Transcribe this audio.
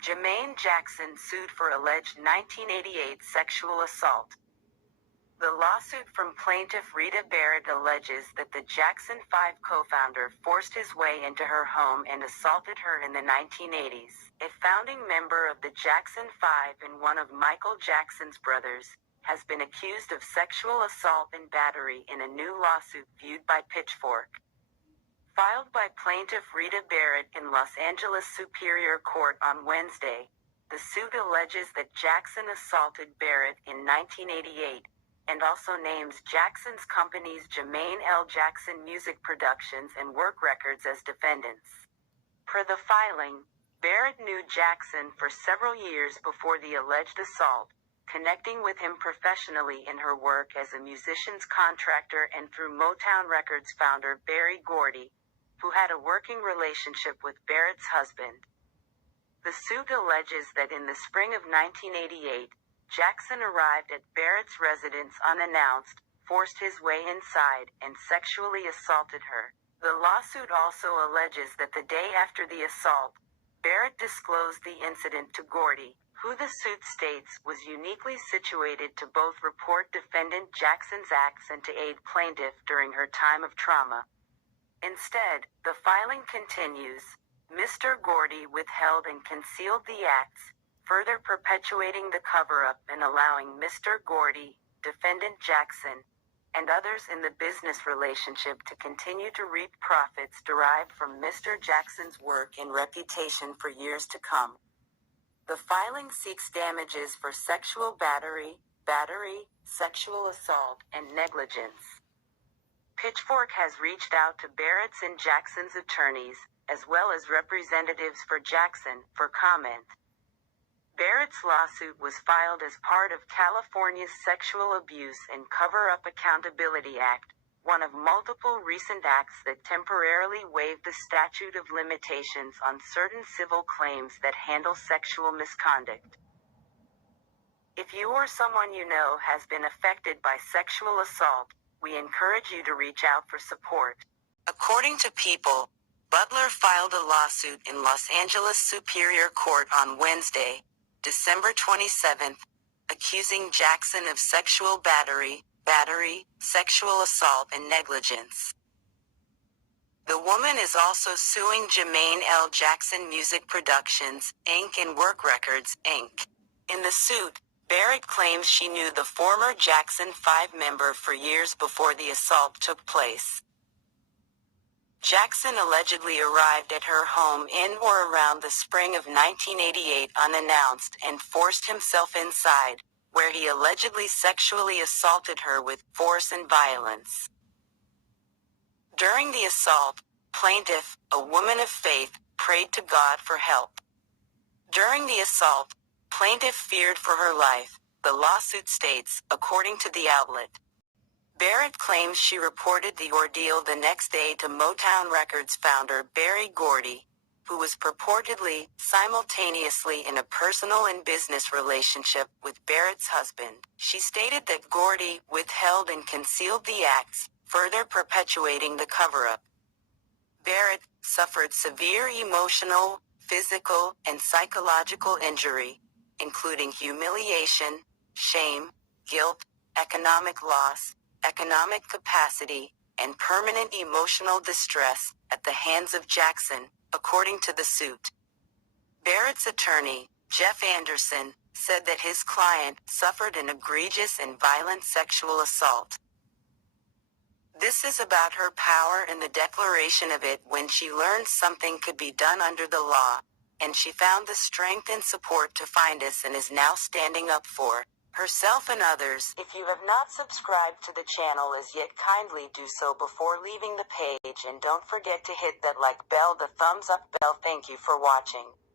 Jermaine Jackson sued for alleged 1988 sexual assault. The lawsuit from plaintiff Rita Barrett alleges that the Jackson 5 co-founder forced his way into her home and assaulted her in the 1980s. A founding member of the Jackson 5 and one of Michael Jackson's brothers, has been accused of sexual assault and battery in a new lawsuit viewed by Pitchfork. Filed by plaintiff Rita Barrett in Los Angeles Superior Court on Wednesday, the suit alleges that Jackson assaulted Barrett in 1988, and also names Jackson's companies Jermaine Jackson Music Productions and Work Records as defendants. Per the filing, Barrett knew Jackson for several years before the alleged assault, connecting with him professionally in her work as a musician's contractor and through Motown Records founder Berry Gordy, who had a working relationship with Barrett's husband. The suit alleges that in the spring of 1988, Jackson arrived at Barrett's residence unannounced, forced his way inside, and sexually assaulted her. The lawsuit also alleges that the day after the assault, Barrett disclosed the incident to Gordy, who the suit states was uniquely situated to both report defendant Jackson's acts and to aid plaintiff during her time of trauma. Instead, the filing continues, Mr. Gordy withheld and concealed the acts, further perpetuating the cover-up and allowing Mr. Gordy, defendant Jackson, and others in the business relationship to continue to reap profits derived from Mr. Jackson's work and reputation for years to come. The filing seeks damages for sexual battery, sexual assault, and negligence. Pitchfork has reached out to Barrett's and Jackson's attorneys, as well as representatives for Jackson, for comment. Barrett's lawsuit was filed as part of California's Sexual Abuse and Cover-Up Accountability Act, one of multiple recent acts that temporarily waived the statute of limitations on certain civil claims that handle sexual misconduct. If you or someone you know has been affected by sexual assault, we encourage you to reach out for support. According to People, Butler filed a lawsuit in Los Angeles Superior Court on Wednesday, December 27th, accusing Jackson of sexual battery, sexual assault and negligence. The woman is also suing Jermaine Jackson Music Productions, Inc. and Work Records, Inc. In the suit, Barrett claims she knew the former Jackson 5 member for years before the assault took place. Jackson allegedly arrived at her home in or around the spring of 1988 unannounced and forced himself inside, where he allegedly sexually assaulted her with force and violence. During the assault, plaintiff, a woman of faith, prayed to God for help. During the assault, plaintiff feared for her life, the lawsuit states, according to the outlet. Barrett claims she reported the ordeal the next day to Motown Records founder Berry Gordy, who was purportedly, simultaneously in a personal and business relationship with Barrett's husband. She stated that Gordy withheld and concealed the acts, further perpetuating the cover-up. Barrett suffered severe emotional, physical, and psychological injury, including humiliation, shame, guilt, economic loss, economic capacity, and permanent emotional distress at the hands of Jackson, according to the suit. Barrett's attorney, Jeff Anderson, said that his client suffered an egregious and violent sexual assault. This is about her power and the declaration of it when she learned something could be done under the law, and she found the strength and support to find us and is now standing up for herself and others. If you have not subscribed to the channel as yet, kindly do so before leaving the page, and don't forget to hit that like bell, the thumbs up bell. Thank you for watching.